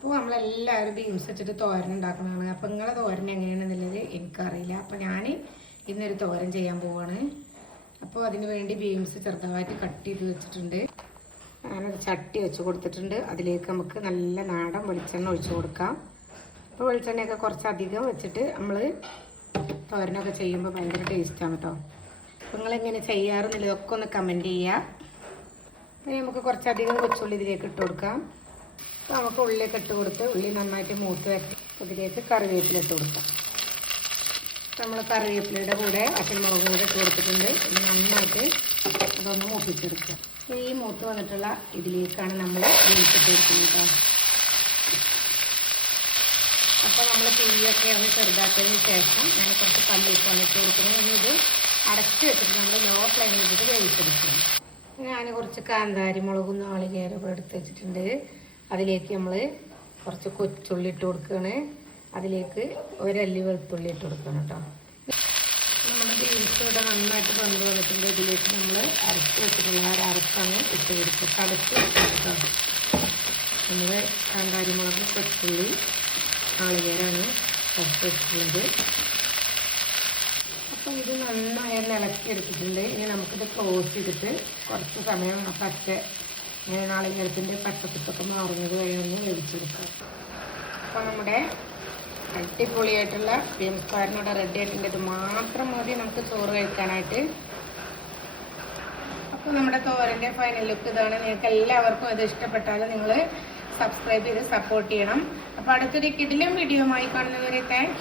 അപ്പോൾ നമ്മളെല്ലാവരും ബീൻസ് വെച്ചിട്ട് തോരൻ ഉണ്ടാക്കുന്നതാണ്. അപ്പോൾ നിങ്ങളെ തോരൻ എങ്ങനെയാണെന്നുള്ളത് എനിക്കറിയില്ല. അപ്പോൾ ഞാൻ ഇന്നൊരു തോരൻ ചെയ്യാൻ പോവാണ്. അപ്പോൾ അതിന് വേണ്ടി ബീൻസ് ചെറുതായിട്ട് കട്ട് ചെയ്ത് വെച്ചിട്ടുണ്ട്. ഞാനൊരു ചട്ടി വെച്ച് കൊടുത്തിട്ടുണ്ട്. അതിലേക്ക് നമുക്ക് നല്ല നാടൻ വെളിച്ചെണ്ണ ഒഴിച്ച് കൊടുക്കാം. അപ്പോൾ വെളിച്ചെണ്ണയൊക്കെ കുറച്ചധികം വെച്ചിട്ട് നമ്മൾ തോരനൊക്കെ ചെയ്യുമ്പോൾ ഭയങ്കര ടേസ്റ്റാണ് കേട്ടോ. അപ്പോൾ നിങ്ങളെങ്ങനെ ചെയ്യാറെന്നുള്ളതൊക്കെ ഒന്ന് കമൻറ്റ് ചെയ്യുക. പിന്നെ നമുക്ക് കുറച്ചധികം കൊച്ചുള്ളി ഇതിലേക്ക് ഇട്ട് കൊടുക്കാം. അപ്പോൾ നമുക്ക് ഉള്ളിലേക്ക് ഇട്ട് കൊടുത്ത് ഉള്ളി നന്നായിട്ട് മൂത്ത് വെച്ച് ഇതിലേക്ക് കറിവേപ്പില ഇട്ട് കൊടുക്കാം. നമ്മൾ കറിവേപ്പിലയുടെ കൂടെ പച്ചമുളകും കൂടെ ഇട്ട് കൊടുത്തിട്ടുണ്ട്. ഇത് നന്നായിട്ട് അതൊന്ന് മൂപ്പിച്ചെടുക്കുക. ഈ മൂത്ത് വന്നിട്ടുള്ള ഇതിലേക്കാണ് നമ്മൾ ബീൻസ് ഇട്ട് കൊടുക്കുന്നത് കേട്ടോ. അപ്പോൾ നമ്മൾ തീയൊക്കെ ഒന്ന് ചെറുതാക്കിയതിന് ശേഷം ഞാൻ കുറച്ച് കല്ലിപ്പാണ് ഇട്ട് കൊടുക്കുന്നത്. ഇനി ഇത് അടച്ച് വെച്ചിട്ട് നമ്മൾ ലോ ഫ്ലെയിമിൽ ഇട്ടിട്ട് വേവിച്ചെടുക്കണം. ഞാൻ കുറച്ച് കാന്താരി മുളകും നാളികേരമൊക്കെ എടുത്ത് വെച്ചിട്ടുണ്ട്. അതിലേക്ക് നമ്മൾ കുറച്ച് കൊച്ചുള്ളി ഇട്ട് കൊടുക്കുകയാണ്. അതിലേക്ക് ഒരല്ലി വെളുത്തുള്ളി ഇട്ട് കൊടുക്കണം കേട്ടോ. നമ്മുടെ ബീൻസ് ഇവിടെ നന്നായിട്ട് വെന്ത് വന്നിട്ടുണ്ട്. ഇതിലേക്ക് നമ്മൾ അരച്ച് വെച്ചിട്ടുള്ള ആ അരപ്പാണ് ഇട്ട് കൊടുക്കുക. കടച്ച് കേട്ടോ. നമ്മൾ കാന്താരി മുളക് കൊച്ചുള്ളി നാളികേരമാണ് കുറച്ച് വെച്ചിട്ടുള്ളത്. അപ്പോൾ ഇത് നന്നായി ഇളക്കി എടുത്തിട്ടുണ്ട്. ഇനി നമുക്കിത് ക്ലോസ് ചെയ്തിട്ട് കുറച്ച് സമയം പച്ച നാളികേരത്തിൻ്റെ പച്ചപ്പിത്തൊക്കെ മാറുന്നത് വരെ ഒന്ന് വേവിച്ചെടുക്കാം. അപ്പോൾ നമ്മുടെ അടിപൊളിയായിട്ടുള്ള ബീൻസ് തോരനോടെ റെഡി ആയിട്ടുണ്ട്. ഇത് മാത്രം മതി നമുക്ക് ചോറ് കഴിക്കാനായിട്ട്. അപ്പോൾ നമ്മുടെ തോരൻ്റെ ഫൈനൽ ലുക്ക് ഇതാണ്. നിങ്ങൾക്ക് എല്ലാവർക്കും ഇത് ഇഷ്ടപ്പെട്ടാൽ നിങ്ങൾ സബ്സ്ക്രൈബ് ചെയ്ത് സപ്പോർട്ട് ചെയ്യണം. അപ്പോൾ അടുത്തൊരു കിടിലൻ വീഡിയോയുമായി കാണുന്നവരെ താങ്ക്സ്.